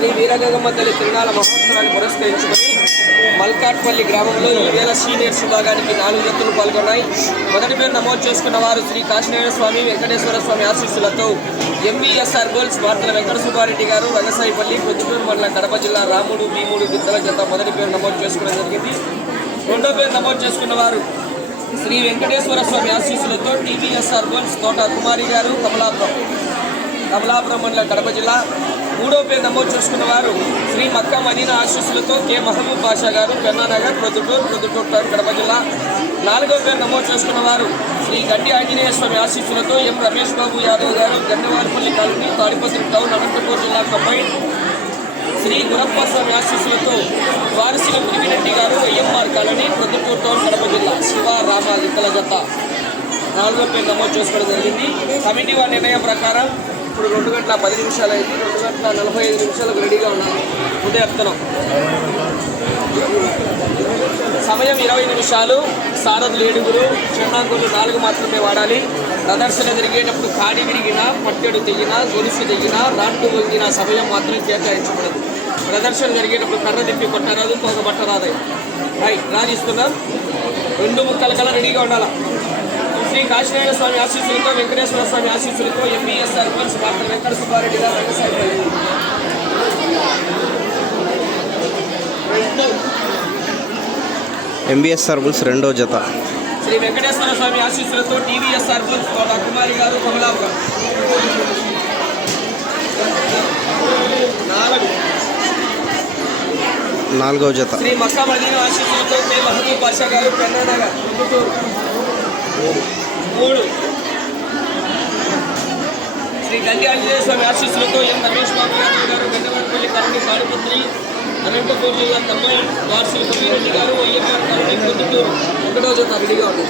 శ్రీ వీరగంగమ్మ తల్లి తిరుణాల మహోత్సవాన్ని పురస్కరించుకొని మల్కాట్పల్లి గ్రామంలో ఈ వేల సీనియర్స్ విభాగానికి నాలుగు జత్తులు పాల్గొన్నాయి. మొదటి పేరు నమోదు చేసుకున్న వారు శ్రీ కాశీనారాయణ స్వామి వెంకటేశ్వర స్వామి ఆశీస్సులతో ఎంవీఎస్ఆర్ గోల్స్ వార్తల వెంకట సుబ్బారెడ్డి గారు రంగసాయిపల్లి ప్రొద్దుటూరు మండలం కడప జిల్లా రాముడు భీముడు బిద్దల జత మొదటి పేరు నమోదు చేసుకోవడం జరిగింది. రెండో పేరు నమోదు చేసుకున్న వారు శ్రీ వెంకటేశ్వర స్వామి ఆశీస్సులతో టీవీఎస్ఆర్ గోల్స్ తోట కుమారి గారు కమలాపురం కమలాపురం మండలం కడప జిల్లా మూడో పేరు నమోదు చేసుకున్న వారు శ్రీ మక్కా మదీనా ఆశీస్సులతో కె మహబూబ్ బాషా గారు పెన్నానగర్ ప్రొద్దుటూరు ప్రొద్దుటూరు కడప జిల్లా. నాలుగో పేరు నమోదు చేసుకున్న వారు శ్రీ గడ్డి ఆంజనేయ స్వామి ఆశీస్సులతో ఎం రమేష్ బాబు యాదవ్ గారు గన్నవారిపల్లి కాలనీ తాడిపత్రి టౌన్ అనంతపూర్ జిల్లా కంబైన్. శ్రీ గురప్ప స్వామి ఆశీస్సులతో వారసిక పులిమిరెడ్డి గారు IMR colony Proddatur town Kadapa జిల్లా. శివ రామ లిక్కల జత. నాలుగో పేరు నమోదు చేసుకోవడం జరిగింది. కమిటీ వారి నిర్ణయం ప్రకారం ఇప్పుడు రెండు గంటల పది నిమిషాలు అయింది. రెండు గంటల నలభై ఐదు నిమిషాలకు రెడీగా ఉన్నాను. ముందే చెప్తున్నాం. సమయం ఇరవై నిమిషాలు. సారథులు ఏడుగురు చిన్నాంకులు నాలుగు మాత్రమే వాడాలి. ప్రదర్శన జరిగేటప్పుడు కాడి విరిగినా పట్టెడు తెగినా గొలుసు తెగినా రాట్టు వంగిన సమయం మాత్రమే కేటాయించబడదు. ప్రదర్శన జరిగేటప్పుడు కర్ర తిప్పి కొట్టరాదు పొగ పట్టరాదు రైట్ రాణిస్తున్నాం. రెండు ముక్కల కల్లా రెడీగా ఉండాలా? శ్రీ కాశీనారాయణ స్వామి ఆశీస్సులతో వెంకటేశ్వర స్వామి ఆశీస్సులతో MBSR goals doctor Venkata Subbareddy గారు రంగసాయి ఎంబీఎస్ సర్బుల్స్ రెండో జత శ్రీ వెంకటేశ్వర స్వామి ఆశీస్సులతో టీవీఎస్ఆర్ గోల్స్ తోట కుమారి గారు కమలాపురం నాలుగు నాలుగో జత శ్రీ మక్కా మదీనా ఆశీస్సులతో కె మహబూబ్ బాషా గారు పెన్నానగర్ పుత్తూరు మూడు. శ్రీ గండి ఆంజనేయ స్వామి ఆశీస్సులతో ఎం రమేష్ బాబు యాదవ్ గారు గండవాడపల్లి కరణి తాడిపత్రి అనంతపూర్ జిల్లా తమ్మాయి వార్షిక కమ్యూనిటీ గారు వైఎంఆర్ కరణి పొద్దుటూరు. ఒకటో జత రెడీగా ఉంది.